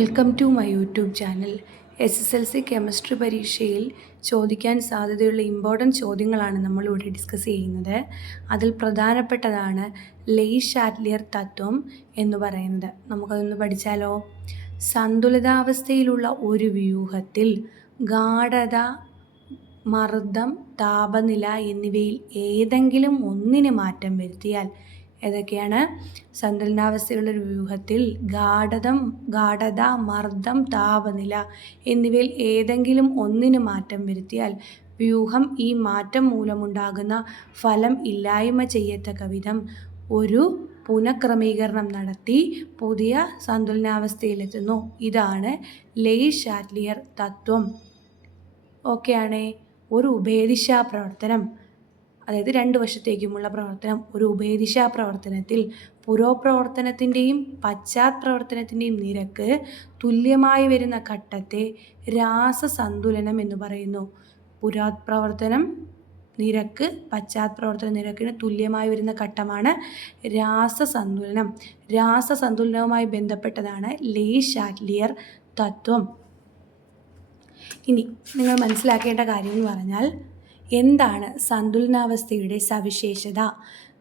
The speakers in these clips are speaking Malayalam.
Welcome to my YouTube channel. SSLC chemistry പരീക്ഷയിൽ ചോദിക്കാൻ സാധ്യതയുള്ള ഇമ്പോർട്ടൻറ്റ് ചോദ്യങ്ങളാണ് നമ്മളിവിടെ ഡിസ്കസ് ചെയ്യുന്നത്. അതിൽ പ്രധാനപ്പെട്ടതാണ് ലെയ്-ഷാറ്റ്ലിയർ തത്വം എന്ന് പറയുന്നത്. നമുക്കതൊന്ന് പഠിച്ചാലോ? സന്തുലിതാവസ്ഥയിലുള്ള ഒരു വ്യൂഹത്തിൽ ഗാഢത, മർദ്ദം, താപനില എന്നിവയിൽ ഏതെങ്കിലും ഒന്നിന് മാറ്റം വരുത്തിയാൽ, ഏതൊക്കെയാണ്? സന്തുലനാവസ്ഥയിലുള്ളൊരു വ്യൂഹത്തിൽ ഗാഢത, മർദ്ദം, താപനില എന്നിവയിൽ ഏതെങ്കിലും ഒന്നിന് മാറ്റം വരുത്തിയാൽ വ്യൂഹം ഈ മാറ്റം മൂലമുണ്ടാകുന്ന ഫലം ഇല്ലായ്മ ചെയ്യത്തക്ക വിധം ഒരു പുനഃക്രമീകരണം നടത്തി പുതിയ സന്തുലനാവസ്ഥയിലെത്തുന്നു. ഇതാണ് ലെയ്-ഷാറ്റ്ലിയർ തത്വം. ഓക്കെയാണേ? ഒരു ഉഭയദിശാ പ്രവർത്തനം, അതായത് രണ്ട് വശത്തേക്കുമുള്ള പ്രവർത്തനം. ഒരു ഉഭയദിശാ പ്രവർത്തനത്തിൽ പുരോപ്രവർത്തനത്തിൻ്റെയും പശ്ചാത്പ്രവർത്തനത്തിൻ്റെയും നിരക്ക് തുല്യമായി വരുന്ന ഘട്ടത്തെ രാസസന്തുലനം എന്ന് പറയുന്നു. പുരോപ്രവർത്തനം നിരക്ക് പശ്ചാത്പ്രവർത്തന നിരക്കിന് തുല്യമായി വരുന്ന ഘട്ടമാണ് രാസസന്തുലനം. രാസസന്തുലനവുമായി ബന്ധപ്പെട്ടതാണ് ലെയ്-ഷാറ്റ്ലിയർ തത്വം. ഇനി നിങ്ങൾ മനസ്സിലാക്കേണ്ട കാര്യം എന്ന് പറഞ്ഞാൽ, എന്താണ് സന്തുലനാവസ്ഥയുടെ സവിശേഷത?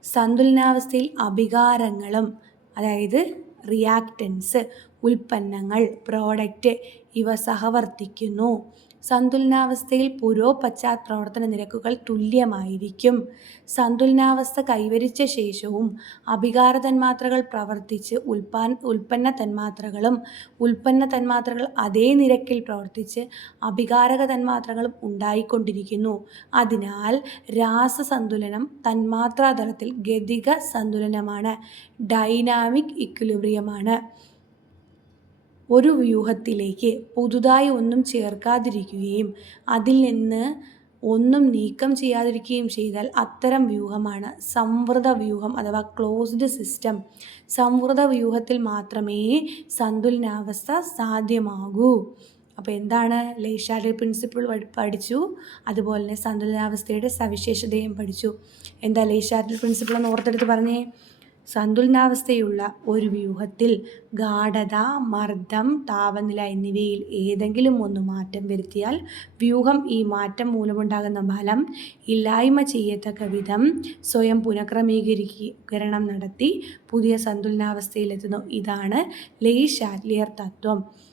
സന്തുലനാവസ്ഥയിൽ അഭികാരങ്ങളും, അതായത് റിയാക്റ്റൻസ്, ഉൽപ്പന്നങ്ങൾ, പ്രോഡക്റ്റ് ഇവ സഹവർത്തിക്കുന്നു. സന്തുലനാവസ്ഥയിൽ പശ്ചാത്പ്രവർത്തന നിരക്കുകൾ തുല്യമായിരിക്കും. സന്തുലനാവസ്ഥ കൈവരിച്ച ശേഷവും അഭികാര തന്മാത്രകൾ പ്രവർത്തിച്ച് ഉൽപ്പന്ന തന്മാത്രകൾ അതേ നിരക്കിൽ പ്രവർത്തിച്ച് അഭികാരക തന്മാത്രകളും ഉണ്ടായിക്കൊണ്ടിരിക്കുന്നു. അതിനാൽ രാസസന്തുലനം തന്മാത്രാതലത്തിൽ ഗതിക സന്തുലനമാണ്, ഡൈനാമിക് ഇക്വിലിബ്രിയമാണ്. ഒരു വ്യൂഹത്തിലേക്ക് പുതുതായി ഒന്നും ചേർക്കാതിരിക്കുകയും അതിൽ നിന്ന് ഒന്നും നീക്കം ചെയ്യാതിരിക്കുകയും ചെയ്താൽ അത്തരം വ്യൂഹമാണ് സംവൃത വ്യൂഹം അഥവാ ക്ലോസ്ഡ് സിസ്റ്റം. സംവൃത വ്യൂഹത്തിൽ മാത്രമേ സന്തുലനാവസ്ഥ സാധ്യമാകൂ. അപ്പോൾ എന്താണ്? ലെയ്-ഷാറ്റ്ലിയർ പ്രിൻസിപ്പിൾ പഠിച്ചു, അതുപോലെ തന്നെ സന്തുലനാവസ്ഥയുടെ സവിശേഷതയും പഠിച്ചു. എന്താ ലെയ്-ഷാറ്റ്ലിയർ പ്രിൻസിപ്പിൾ എന്ന് ഓർത്തെടുത്ത് പറഞ്ഞേ. സന്തുലനാവസ്ഥയുള്ള ഒരു വ്യൂഹത്തിൽ ഗാഢത, മർദ്ദം, താപനില എന്നിവയിൽ ഏതെങ്കിലും ഒന്ന് മാറ്റം വരുത്തിയാൽ വ്യൂഹം ഈ മാറ്റം മൂലമുണ്ടാകുന്ന ഫലം ഇല്ലായ്മ ചെയ്യത്തക്ക വിധം സ്വയം പുനഃക്രമീകരണം നടത്തി പുതിയ സന്തുലനാവസ്ഥയിലെത്തുന്നു. ഇതാണ് ലെയ്-ഷാറ്റ്ലിയർ തത്വം.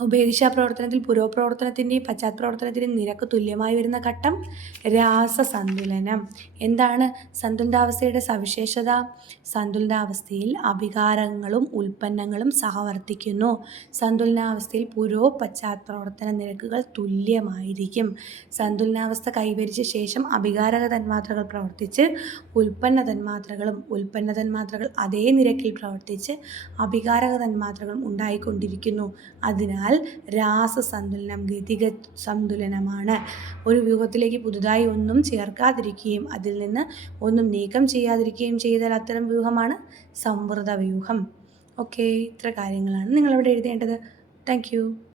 ഉഭയദിശാ പ്രവർത്തനത്തിൽ പുരോപ്രവർത്തനത്തിൻ്റെയും പശ്ചാത്പ്രവർത്തനത്തിൻ്റെയും നിരക്ക് തുല്യമായി വരുന്ന ഘട്ടം രാസസന്തുലനം. എന്താണ് സന്തുലിതാവസ്ഥയുടെ സവിശേഷത? സന്തുലിതാവസ്ഥയിൽ അഭികാരങ്ങളും ഉൽപ്പന്നങ്ങളും സഹവർത്തിക്കുന്നു. സന്തുലനാവസ്ഥയിൽ പശ്ചാത്പ്രവർത്തന നിരക്കുകൾ തുല്യമായിരിക്കും. സന്തുലനാവസ്ഥ കൈവരിച്ച ശേഷം അഭികാരക തന്മാത്രകൾ പ്രവർത്തിച്ച് ഉൽപ്പന്ന തന്മാത്രകൾ അതേ നിരക്കിൽ പ്രവർത്തിച്ച് അഭികാരക തന്മാത്രകളും ഉണ്ടായിക്കൊണ്ടിരിക്കുന്നു. അതിനാൽ രാസസന്തുലനം ഗതിക സന്തുലനമാണ്. ഒരു വ്യൂഹത്തിലേക്ക് പുതുതായി ഒന്നും ചേർക്കാതിരിക്കുകയും അതിൽ നിന്ന് ഒന്നും നീക്കം ചെയ്യാതിരിക്കുകയും ചെയ്താൽ അത്തരം വ്യൂഹമാണ് സംവൃത വ്യൂഹം. ഓക്കെ, ഇത്ര കാര്യങ്ങളാണ് നിങ്ങളവിടെ എഴുതേണ്ടത്. Thank you.